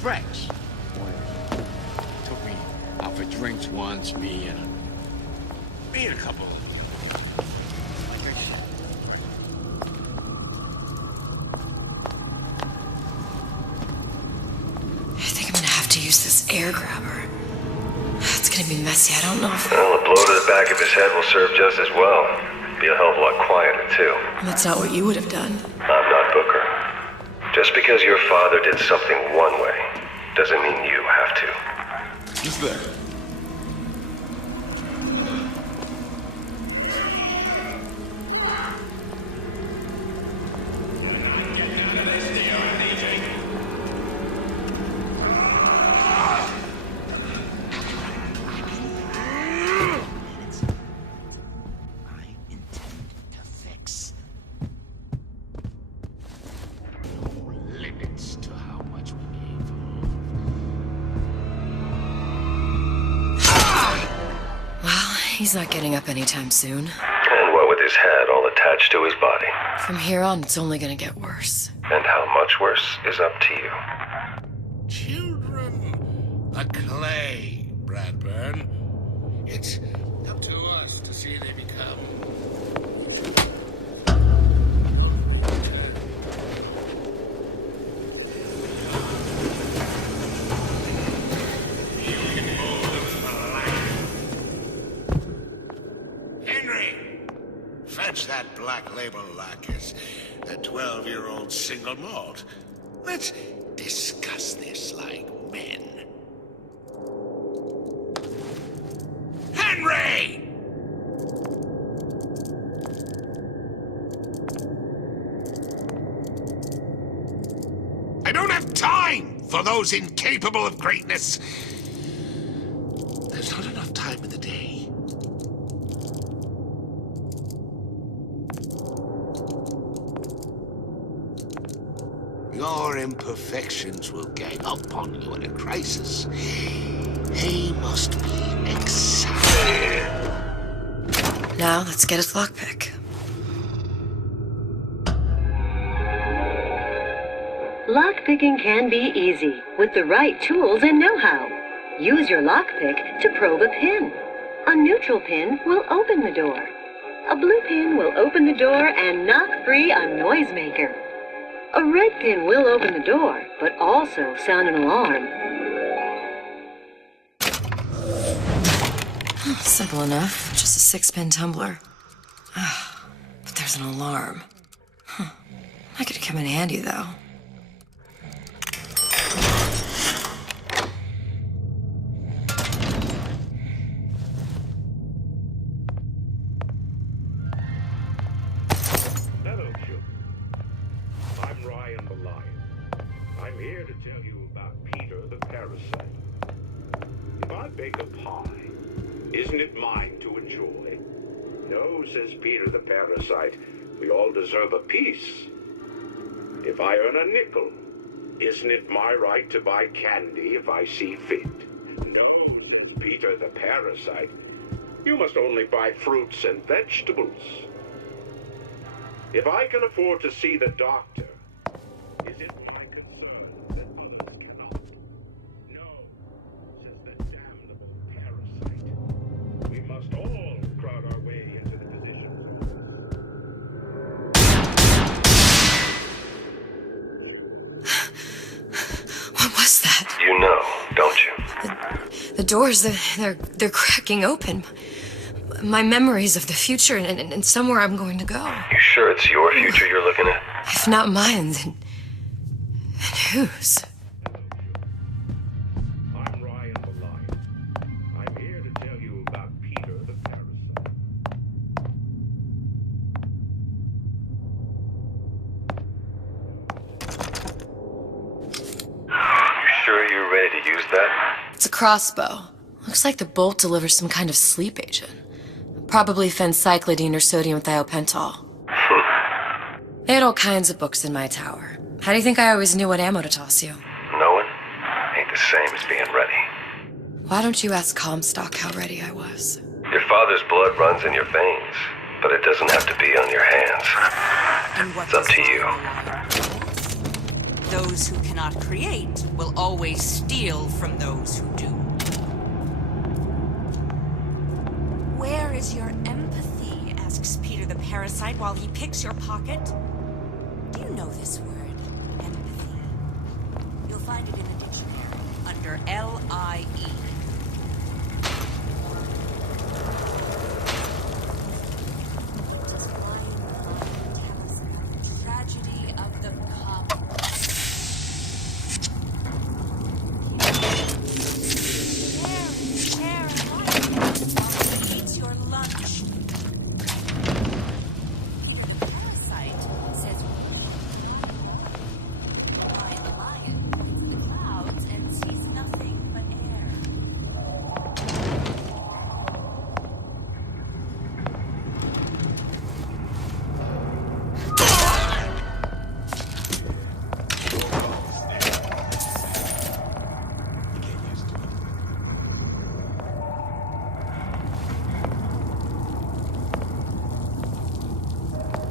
fresh. Took me out for drinks once, me and a couple. Like a shit. I think I'm gonna have to use this air grabber. It's gonna be messy, I don't know if... Well, a blow to the back of his head will serve just as well. Be a hell of a lot quieter, too. That's not what you would have done. I'm not Booker. Just because your father did something one way, doesn't mean you have to. Who's there? He's not getting up anytime soon. And what with his head all attached to his body. From here on, it's only gonna get worse. And how much worse is up to you. Children, a clay, Bradburn. It's up to us to see they become. Fetch that black label Lacus, the 12-year-old single malt. Let's discuss this like men. Henry! I don't have time for those incapable of greatness. There's not enough time in the day. Your imperfections will gang up on you in a crisis. They must be excited. Now, let's get his lockpick. Lockpicking can be easy with the right tools and know-how. Use your lockpick to probe a pin. A neutral pin will open the door. A blue pin will open the door and knock free a noisemaker. A red pin will open the door, but also sound an alarm. Simple enough. Just a 6-pin tumbler. But there's an alarm. That could come in handy, though. Here to tell you about Peter the parasite. If I bake a pie, isn't it mine to enjoy? No, says Peter the parasite, we all deserve a piece. If I earn a nickel, isn't it my right to buy candy if I see fit? No, says Peter the parasite, you must only buy fruits and vegetables. If I can afford to see the doctor, is it my concern that others cannot? No, says the damnable parasite. We must all crowd our way into the physician's office. What was that? You know, don't you? The doors, they're cracking open. My memories of the future and somewhere I'm going to go. You sure it's your future you're looking at? If not mine, then whose? I'm Ryan the Lion. I'm here to tell you about Peter the parasite. You sure you're ready to use that? It's a crossbow. Looks like the bolt delivers some kind of sleep agent. Probably phencyclidine or sodium thiopental. They had all kinds of books in my tower. How do you think I always knew what ammo to toss you? Knowing ain't the same as being ready. Why don't you ask Comstock how ready I was? Your father's blood runs in your veins, but it doesn't have to be on your hands. And what It's up to you. Those who cannot create will always steal from those who do. Where is your empathy? Asks Peter the parasite while he picks your pocket. Do you know this word? Empathy. You'll find it in the dictionary under L-I-E. Tragedy of the common. Share life. He eats your lunch. Parasite says, "I, the lion, points at the clouds and sees nothing but air."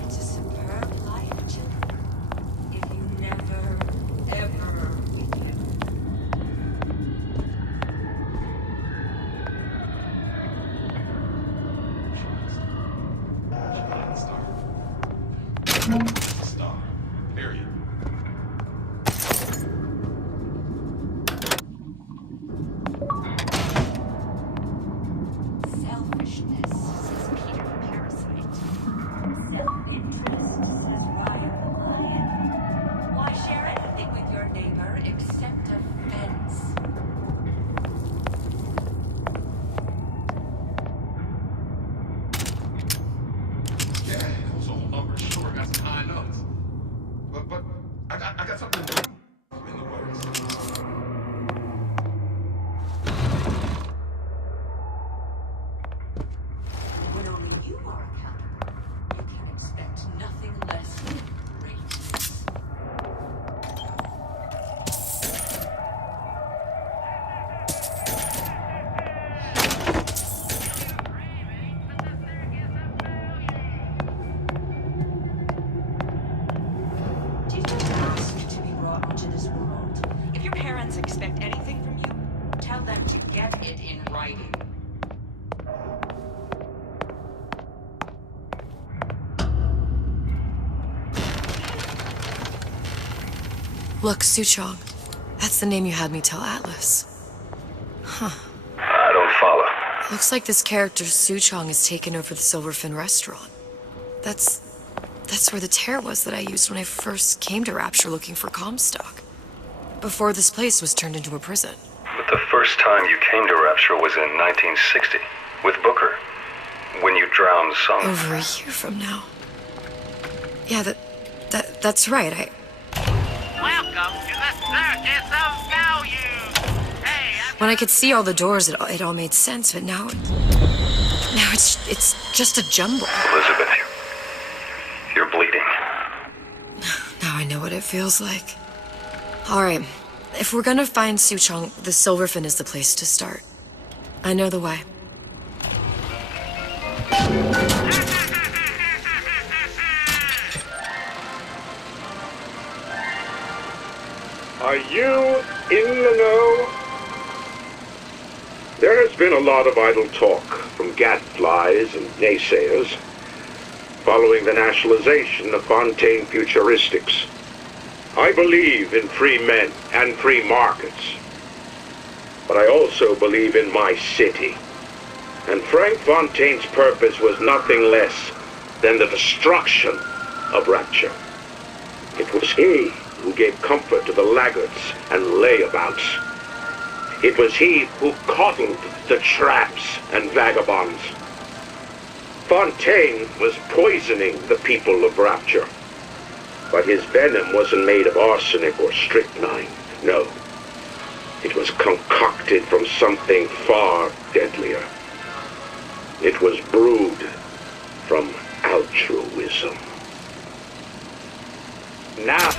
It's a superb life, children. If you never, ever begin. Star. Period. Selfishness, says Peter the parasite. Self-interest, says Ryan the lion. Why share anything with your neighbor except a fence? Yeah, those whole numbers sure got some high notes. But I got something new in the works. When only you are accountable, you can expect nothing less than greatness. Did you ask to be brought into this world? If your parents expect anything from you, tell them to get it in writing. Look, Suchong. That's the name you had me tell Atlas. I don't follow. Looks like this character Suchong has taken over the Silverfin restaurant. That's where the tear was that I used when I first came to Rapture looking for Comstock. Before this place was turned into a prison. But the first time you came to Rapture was in 1960, with Booker. When you drowned Sung. Over a year from now. Yeah, that's right. Welcome to the Circus of Value! Hey, When I could see all the doors, it all made sense, but now it's just a jumble. Elizabeth, you're bleeding. Now I know what it feels like. All right, if we're gonna find Suchong, the Silverfin is the place to start. I know the way. Are you in the know? There has been a lot of idle talk from gadflies and naysayers following the nationalization of Fontaine Futuristics. I believe in free men and free markets, but I also believe in my city. And Frank Fontaine's purpose was nothing less than the destruction of Rapture. It was he who gave comfort to the laggards and layabouts. It was he who coddled the tramps and vagabonds. Fontaine was poisoning the people of Rapture. But his venom wasn't made of arsenic or strychnine. No. It was concocted from something far deadlier. It was brewed from altruism. Now...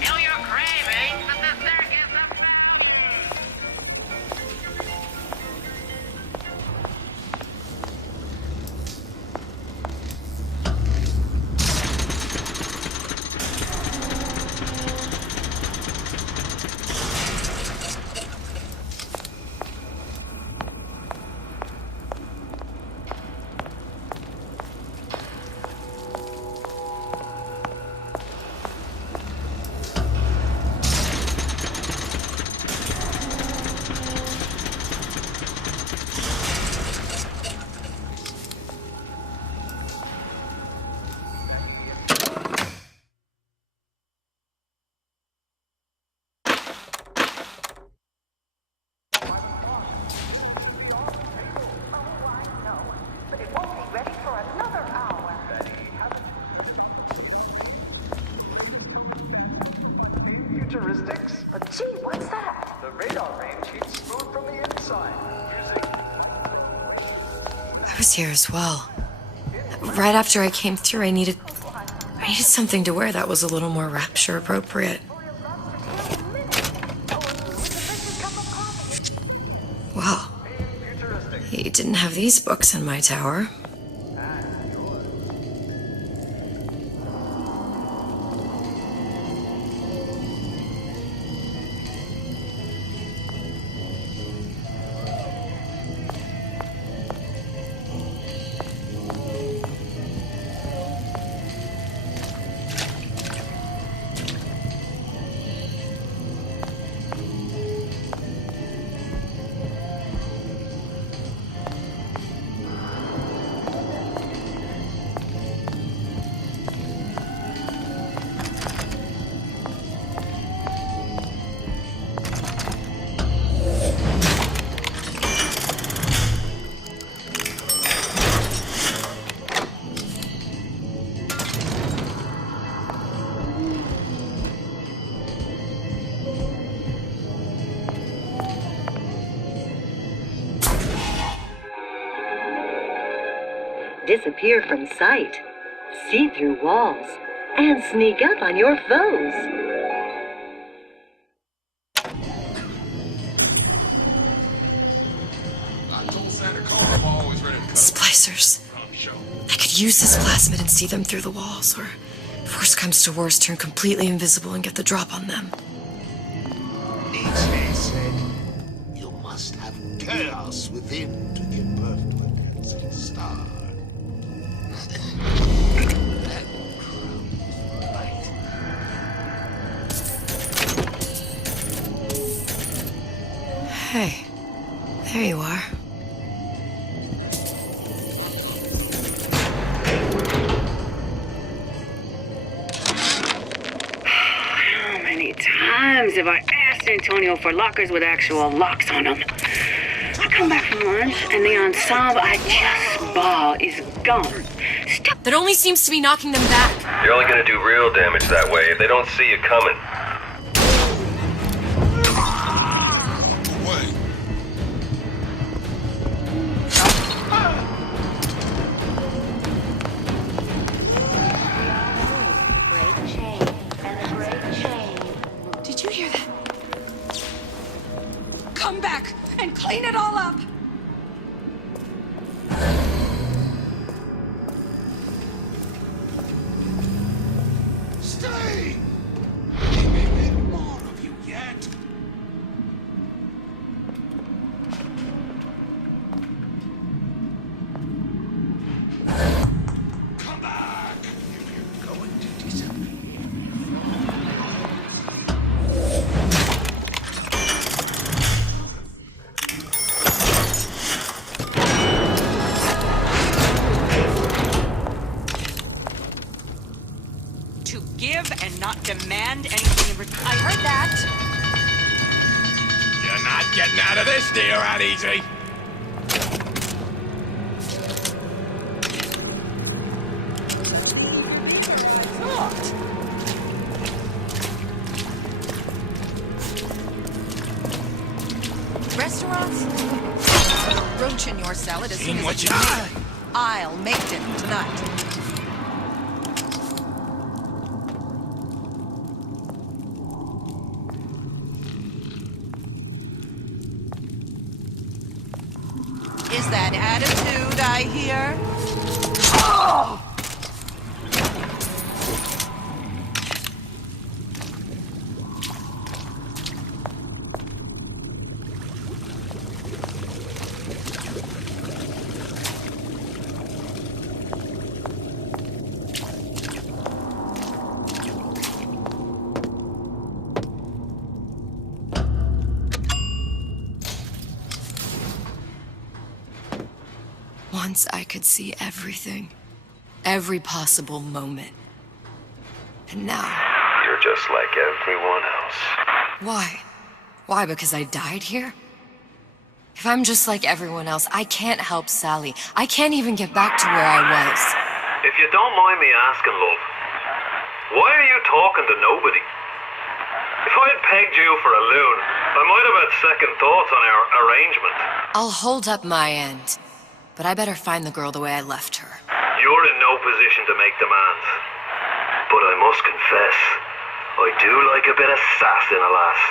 kill your cravings at the Circus of Value! futuristics? Gee, what's that? The radar range heats smooth from the inside. I was here as well. Right after I came through, I needed something to wear that was a little more rapture appropriate. Well, he didn't have these books in my tower. Disappear from sight, see through walls, and sneak up on your foes. Splicers. I could use this plasmid and see them through the walls, or if worst comes to worst, turn completely invisible and get the drop on them. Nietzsche said, you must have chaos within to give birth to a dancing star. That crown light. Hey, there you are. How many times have I asked Antonio for lockers with actual locks on them? I come back from lunch and the ensemble I just bought is gone. That only seems to be knocking them back. You're only gonna do real damage that way if they don't see you coming. Did you hear that? Come back and clean it all up. Stay! There may be more of you yet. Come back! If you're going to disappear. To give and not demand anything in return. I heard that. You're not getting out of this deal that easy. Restaurants? Roach in your salad as soon Seen as what it's you made. did. I'll make dinner tonight. Is that attitude I hear? Oh! Once I could see everything. Every possible moment. And now... You're just like everyone else. Why? Why, because I died here? If I'm just like everyone else, I can't help Sally. I can't even get back to where I was. If you don't mind me asking, love, why are you talking to nobody? If I'd pegged you for a loon, I might have had second thoughts on our arrangement. I'll hold up my end, but I better find the girl the way I left her. You're in no position to make demands. But I must confess, I do like a bit of sass in a lass.